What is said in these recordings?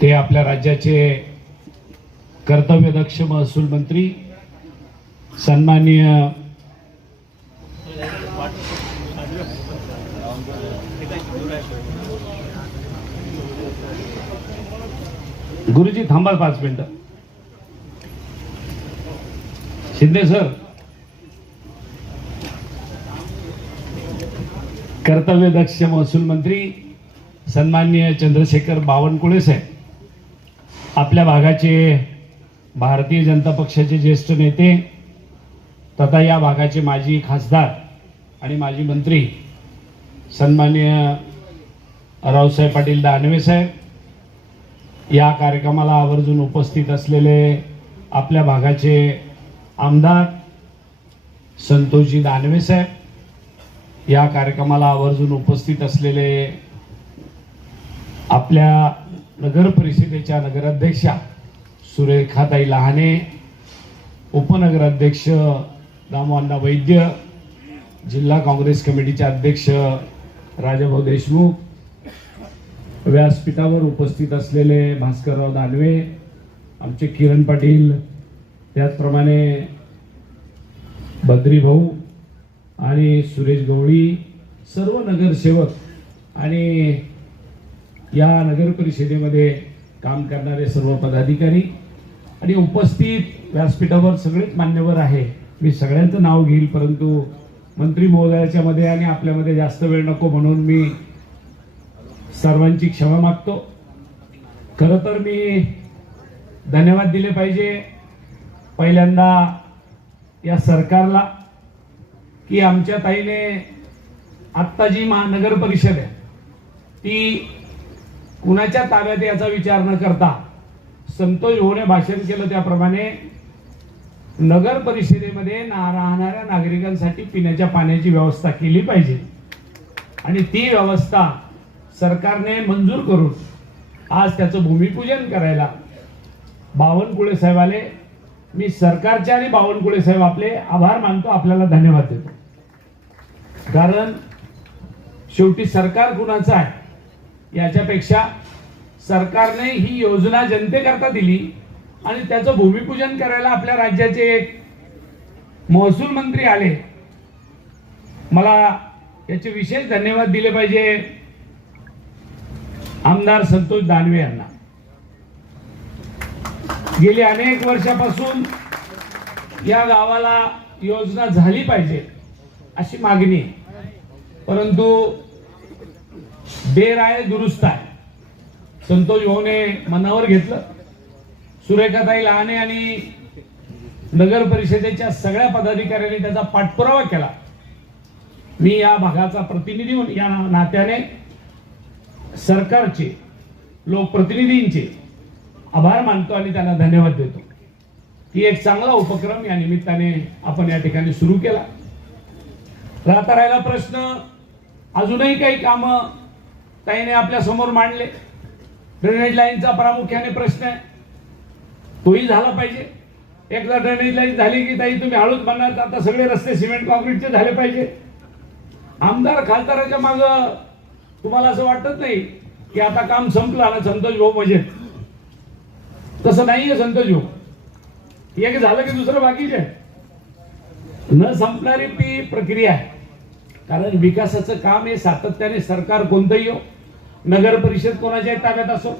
ते आपल्या राज्याचे कर्तव्यदक्ष महसूल मंत्री सन्माननीय गुरुजी थांबा पाच मिनिटं. शिंदे सर कर्तव्यदक्ष महसूल मंत्री सन्माननीय चंद्रशेखर बावनकुळे साहेब. आपल्या भागाचे भारतीय जनता पक्षाचे ज्येष्ठ नेते तथा या भागाचे माजी खासदार आणि माजी मंत्री सन्माननीय रावसाहेब पाटील दानवे साहेब या कार्यक्रमाला आवर्जून उपस्थित असलेले आपल्या भागाचे आमदार संतोषजी दानवे साहेब या कार्यक्रमाला आवर्जून उपस्थित असलेले आपल्या नगर परिषदेच्या नगराध्यक्षा सुरेखाताई लहाने उपनगराध्यक्ष दामोअण्णा वैद्य जिल्हा काँग्रेस कमिटीचे अध्यक्ष राजाभाऊ देशमुख व्यासपीठावर उपस्थित असलेले भास्करराव दानवे आमचे किरण पाटील त्याचप्रमाणे बद्री भाऊ आणि सुरेश गवळी सर्व नगरसेवक आणि या नगर परिषदेमध्ये काम करणारे सर्व पदाधिकारी आणि उपस्थित व्यासपीठावर सगळेच मान्यवर आहे. मी सगळ्यांचं नाव घेईल परंतु मंत्री महोदयाच्यामध्ये आणि आपल्यामध्ये जास्त वेळ नको म्हणून मी सर्वांची क्षमा मागतो. खरं तर मी धन्यवाद दिले पाहिजे पहिल्यांदा या सरकारला की आमच्या ताईने आत्ता जी महानगर परिषद आहे ती कुणाच्या ताब्यात याचा विचार न करता संतोष होणे भाषण केलं त्याप्रमाणे नगर परिषदेमध्ये ना राहणाऱ्या नागरिकांसाठी पिण्याच्या पाण्याची व्यवस्था केली पाहिजे. आणि ती व्यवस्था सरकारने मंजूर करून आज त्याचं भूमिपूजन करायला बावनकुळे साहेब आले. मी सरकारचे आणि बावनकुळे साहेब आपले आभार मानतो. आपल्याला धन्यवाद देतो. कारण शेवटी सरकार कुणाचं आहे? याच्यापेक्षा सरकारने ही योजना जनतेकरता दिली आणि त्याचं भूमिपूजन करायला आपल्या राज्याचे एक महसूल मंत्री आले. मला याचे विशेष धन्यवाद दिले पाहिजे आमदार संतोष दानवे यांना. गेली अनेक वर्षापासून या गावाला योजना झाली पाहिजे अशी मागणी परंतु बेर आहे दुरुस्त आहे. संतोष भाऊने मनावर घेतलं. सुरेखाताई लहाने आणि नगर परिषदेच्या सगळ्या पदाधिकाऱ्यांनी त्याचा पाठपुरावा केला. मी या भागाचा प्रतिनिधी म्हणून या नात्याने सरकारचे लोकप्रतिनिधींचे आभार मानतो आणि त्यांना धन्यवाद देतो. की एक चांगला उपक्रम या निमित्ताने आपण या ठिकाणी सुरू केला. राहता राहिला प्रश्न. अजूनही काही कामं ताईने आपल्यासमोर मांडले. ड्रेनेज लाईनचा प्रामुख्याने प्रश्न आहे. तोही झाला पाहिजे. एकदा ड्रेनेज लाईन झाली की ताई तुम्ही हळूच म्हणणार तर आता सगळे रस्ते सिमेंट कॉन्क्रीटचे झाले पाहिजे. आमदार खासदाराच्या माग तुम्हाला असं वाटत नाही की आता काम संपलं आणि संतोष भाऊ म्हणजे. तसं नाहीये संतोष भाऊ. एक झालं की दुसरं बाकीचे आहे. न संपणारी ती प्रक्रिया आहे. कारण विकासाचं काम हे सातत्याने सरकार कोणतंही हो. नगर परिषद कोणाच्या ताब्यात असो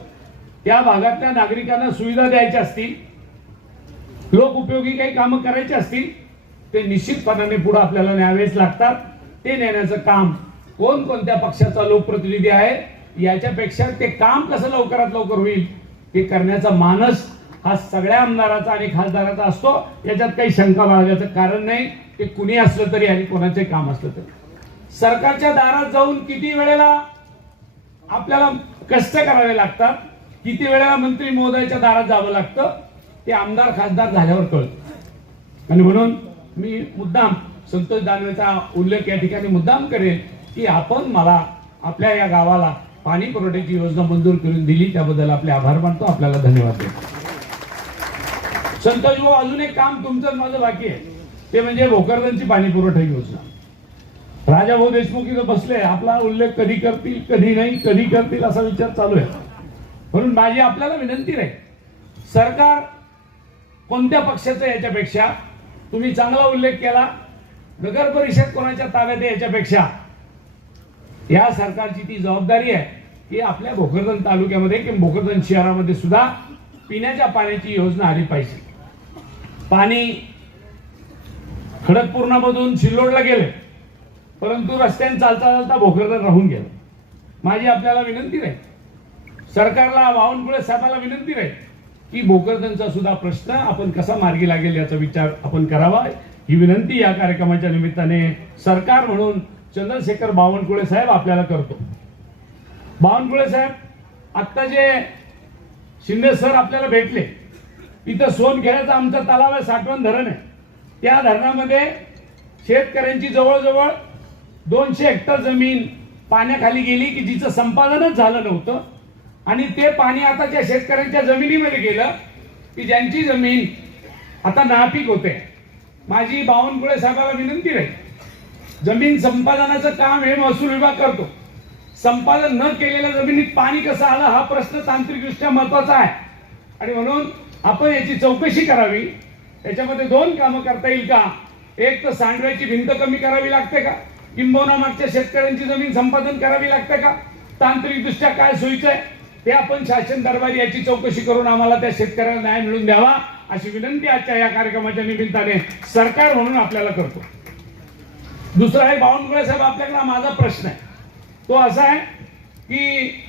त्या भागातल्या नागरिकांना सुविधा द्यायच्या असतील लोक उपयोगी काही कामं करायची असतील ते निश्चितपणाने पुढे आपल्याला न्यावेच लागतात. ते नेण्याचं काम कोण कोणत्या पक्षाचा लोकप्रतिनिधी आहे याच्यापेक्षा ते काम कसं लवकरात लवकर होईल ते करण्याचा मानस हा सगळ्या आमदाराचा आणि खासदाराचा असतो. याच्यात काही शंका बाळगायचं कारण नाही. ते कुणी असलं तरी आणि कोणाचे काम असलं तरी. सरकारच्या दारात जाऊन किती वेळेला आपल्याला कष्ट करावे लागतात. किती वेळेला मंत्री महोदयाच्या दारात जावं लागतं ते आमदार खासदार झाल्यावर कळत. आणि म्हणून मी मुद्दाम संतोष दानवेचा उल्लेख या ठिकाणी मुद्दाम करेन की आपण मला आपल्या या गावाला पाणी पुरवठ्याची योजना मंजूर करून दिली त्याबद्दल आपले आभार मानतो आपल्याला धन्यवाद देतो. संतोष भाऊ अजून एक काम तुमचं माझं बाकी आहे. ते म्हणजे भोकरदनची पाणी पुरवठा योजना. राजा भाऊ देशमुख इथं बसले आपला उल्लेख कधी करतील कधी नाही कधी करतील असा विचार चालू आहे. म्हणून माझी आपल्याला विनंती राहील सरकार कोणत्या पक्षाचं याच्यापेक्षा तुम्ही चांगला उल्लेख केला नगर परिषद कोणाच्या ताब्यात आहे याच्यापेक्षा या सरकारची ती जबाबदारी आहे की आपल्या भोकरदन तालुक्यामध्ये किंवा भोकरदन शहरामध्ये सुद्धा पिण्याच्या पाण्याची योजना आली पाहिजे. पाणी खडकपूर्णामधून शिल्लोडला गेलं परंतु रस्त्याने चालता चालता भोकरदन राहून गेलं. माझी आपल्याला विनंती राहील सरकारला बावनकुळे साहेबाला विनंती राहील की भोकरदनचा सुद्धा प्रश्न आपण कसा मार्गी लागेल याचा विचार आपण करावा. ही विनंती या कार्यक्रमाच्या निमित्ताने सरकार म्हणून चंद्रशेखर बावनकुळे साहेब आपल्याला करतो. बावनकुळे साहेब आत्ता जे शिंदे सर आपल्याला भेटले इथं सोनखेड्याचा आमचा तलाव आहे साठवण धरण आहे. त्या धरणामध्ये शेतकऱ्यांची जवळजवळ दोनशे हेक्टर जमीन पाण्याखाली गेली की जिचं संपादनच झालं नव्हतं. आणि ते पाणी आता त्या शेतकऱ्यांच्या जमिनीमध्ये गेलं की ज्यांची जमीन आता नापीक होते. माझी बावनकुळे साहेबाला विनंती राहील जमीन संपादनाचं काम हे महसूल विभाग करतो. संपादन न केलेल्या जमिनीत पाणी कसं आलं हा प्रश्न तांत्रिकदृष्ट्या महत्त्वाचा आहे. आणि म्हणून आपण याची चौकशी करावी. त्याच्यामध्ये दोन कामं करता येईल का? एक तर सांडव्याची भिंत कमी करावी लागते का? किंबोना मागच्या शेतकऱ्यांची जमीन संपादन करावी लागते का? तांत्रिकदृष्ट्या काय सोयीचं आहे? ते आपण शासन दरबारी याची चौकशी करून आम्हाला त्या शेतकऱ्याला न्याय मिळवून द्यावा अशी विनंती आजच्या या कार्यक्रमाच्या निमित्ताने सरकार म्हणून आपल्याला करतो. दुसरा आहे बावनकुळे साहेब आपल्याकडे माझा प्रश्न आहे. तो असा आहे की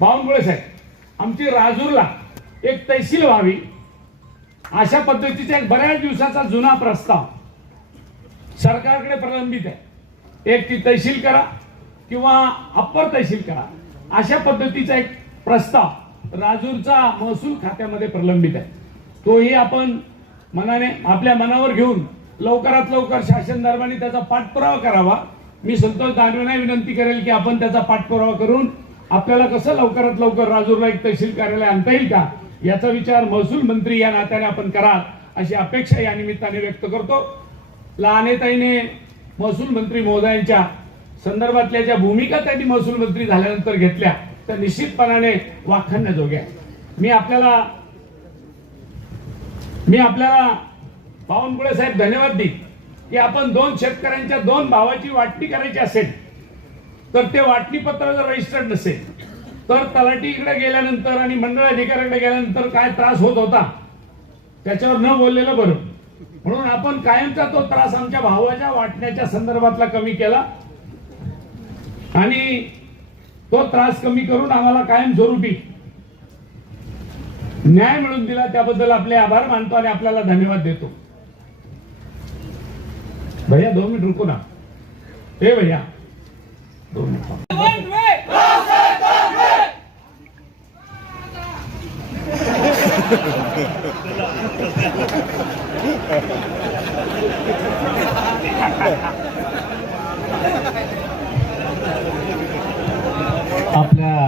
बावनकुळे साहेब आमची राजूरला एक तहसील व्हावी अशा पद्धतीचा एक बऱ्याच दिवसाचा जुना प्रस्ताव सरकारकडे प्रलंबित आहे. एक ती तहसील करा किंवा अप्पर तहसील करा. अशा पद्धतीचा एक प्रस्ताव राजूरचा महसूल खात्यामध्ये प्रलंबित आहे. तोही आपण मनाने आपल्या मनावर घेऊन लवकरात लवकर शासन दरबारी त्याचा पाठपुरावा करावा. मी संतोष दानवेंना विनंती करेल की आपण त्याचा पाठपुरावा करून आपल्याला कसं लवकरात लवकर राजूरला एक तहसील कार्यालय आणता येईल का? याचा विचार महसूल मंत्री या नात्याने आपण कराल अशी अपेक्षा या निमित्ताने व्यक्त करतो. लहानेताईने महसूल मंत्री महोदयांच्या संदर्भातल्या ज्या भूमिका त्यांनी महसूल मंत्री झाल्यानंतर घेतल्या त्या निश्चितपणाने वाखाणण्याजोग्या मी आपल्याला मी आपल्याला बावनकुळे साहेब धन्यवाद देईन की आपण दोन शेतकऱ्यांच्या दोन भावाची वाटणी करायची असेल तर ते वाटणी पत्र जर रजिस्टर्ड नसेल तर तलाठीकडे गेल्यानंतर आणि मंडळ अधिकाऱ्याकडे गेल्यानंतर काय त्रास होत होता त्याच्यावर न बोललेलं बरं. म्हणून आपण कायमचा तो त्रास आमच्या भावाच्या वाटण्याच्या संदर्भातला कमी केला. आणि तो त्रास कमी करून आम्हाला कायम स्वरूपी न्याय मिळवून दिला. त्याबद्दल आपले आभार मानतो आणि आपल्याला धन्यवाद देतो. भैया दोन मिनिट रुको ना. ए भैया दोन मिनिट आपल्या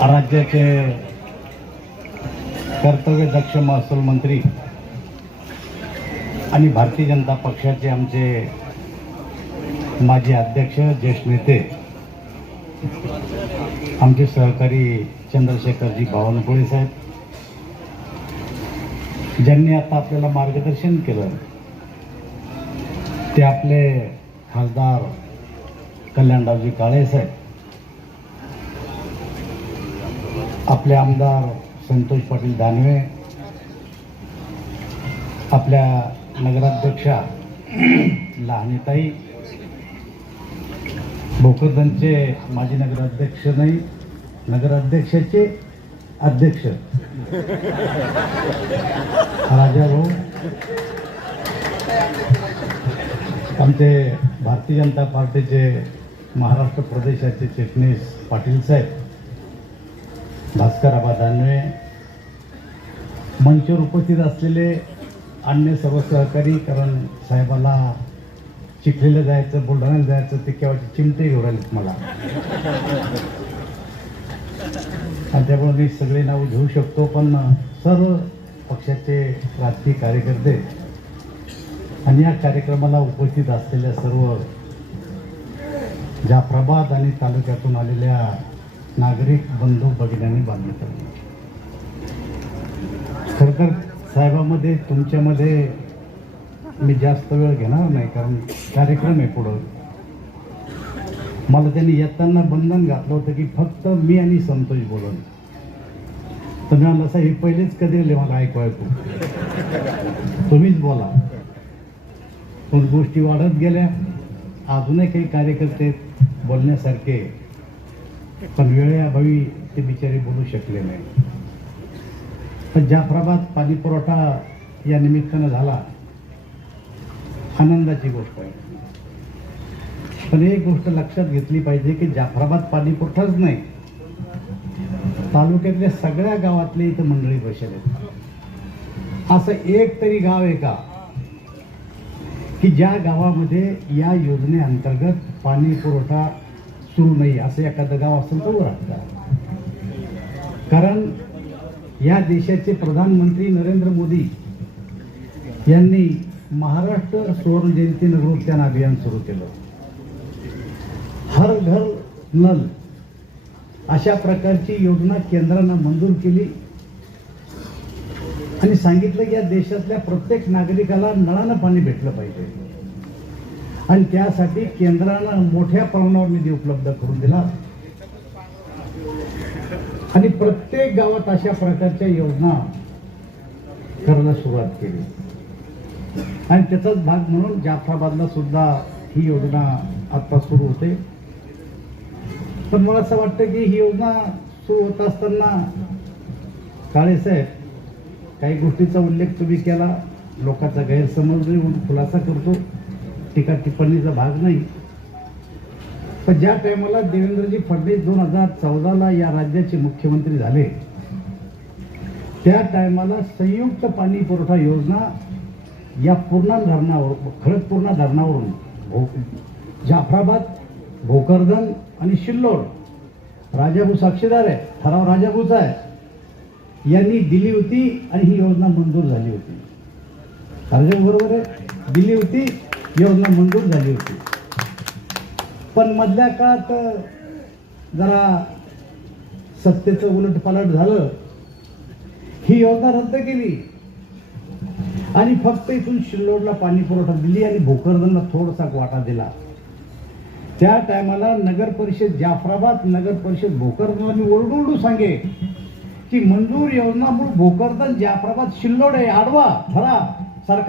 राज्याचे कर्तव्यदक्ष महसूल मंत्री आणि भारतीय जनता पक्षाचे आमचे माजी अध्यक्ष ज्येष्ठ नेते आमचे सहकारी चंद्रशेखरजी बावनकुळे साहेब. ज्यांनी आता आपल्याला मार्गदर्शन केलं ते आपले खासदार कल्याणरावजी काळे साहेब. आपले आमदार संतोष पाटील दानवे. आपल्या नगराध्यक्षा लहानीताई. भोकरदनचे माजी नगराध्यक्ष नाही नगराध्यक्षाचे अध्यक्ष. राजा भाऊ. आमचे भारतीय जनता पार्टीचे महाराष्ट्र प्रदेशाचे चिटणीस पाटील साहेब भास्कर आबा दानवे मंचावर उपस्थित असलेले अन्य सर्व सहकारी कारण साहेबाला चिखलीला जायचं बुलढाण्याला जायचं ते केव्हाचे चिमटे घेऊन राहिलेत मला. त्यामुळे मी सगळे नाव घेऊ शकतो पण सर्व पक्षाचे राजकीय कार्यकर्ते आणि या कार्यक्रमाला उपस्थित असलेल्या सर्व जाफराबाद आणि तालुक्यातून आलेल्या नागरिक बंधू भगिन्यांनी बांधण्यात आली खरं तर साहेबामध्ये तुमच्यामध्ये मी जास्त वेळ घेणार नाही कारण कार्यक्रम आहे पुढं. मला त्यांनी येताना बंधन घातलं होतं की फक्त मी आणि संतोष बोलून तर मी म्हणलं असं हे पहिलेच कधी आले मला ऐकू ऐकू तुम्हीच बोला. पण गोष्टी वाढत गेल्या. अजूनही काही कार्यकर्ते बोलण्यासारखे पण वेळेअभावी ते बिचारे बोलू शकले नाही. पण जाफराबाद पाणी पुरवठा या निमित्तानं झाला आनंदाची गोष्ट आहे. पण एक गोष्ट लक्षात घेतली पाहिजे की जाफराबाद पाणी कुठंच नाही. तालुक्यातल्या सगळ्या गावातले इथं मंडळी बसेल. आहेत असं एक तरी गाव आहे का? की ज्या गावामध्ये या योजनेअंतर्गत पाणी पुरवठा सुरू नाही असं एखादं गाव असेल तर ओळखता कारण या देशाचे प्रधानमंत्री नरेंद्र मोदी यांनी महाराष्ट्र सुवर्ण जयंती नगरोत्थान अभियान सुरू केलं. हर घर नल अशा प्रकारची योजना केंद्रानं मंजूर केली. आणि सांगितलं की या देशातल्या प्रत्येक नागरिकाला नळानं पाणी भेटलं पाहिजे. आणि त्यासाठी केंद्रानं मोठ्या प्रमाणावर निधी उपलब्ध करून दिला. आणि प्रत्येक गावात अशा प्रकारच्या योजना करायला सुरुवात केली. आणि त्याचाच भाग म्हणून जाफराबादला सुद्धा ही योजना आता सुरू होते. पण मला असं वाटतं की ही योजना सुरू होत असताना काळेसाहेब काही गोष्टीचा उल्लेख तुम्ही केला. लोकांचा गैरसमज नाही म्हणून खुलासा करतो. टीका टिप्पणीचा भाग नाही. पण ज्या टायमाला देवेंद्रजी फडणवीस दोन हजार चौदाला या राज्याचे मुख्यमंत्री झाले त्या टायमाला संयुक्त पाणी पुरवठा योजना या पूर्णा धरणावर खडकपूर्णा धरणावरून भो जाफराबाद भोकरदन आणि शिल्लोड. राजाभाऊ साक्षीदार आहे ठराव राजाभाऊचा आहे. यांनी दिली होती आणि ही योजना मंजूर झाली होती. राजाभाऊ बरोबर आहे? दिली होती योजना मंजूर झाली होती. पण मधल्या काळात जरा सत्तेचं उलट पालट झालं. ही योजना रद्द केली. आणि फक्त इथून शिल्लोडला पाणी पुरवठा दिली आणि भोकरदनला थोडासा वाटा दिला. त्या टायमाला नगर परिषद जाफराबाद नगर परिषद भोकरदनला मी ओरडू सांगे की मंजूर योजना म्हणून भोकरदन जाफराबाद शिल्लोड आहे आडवा भरा.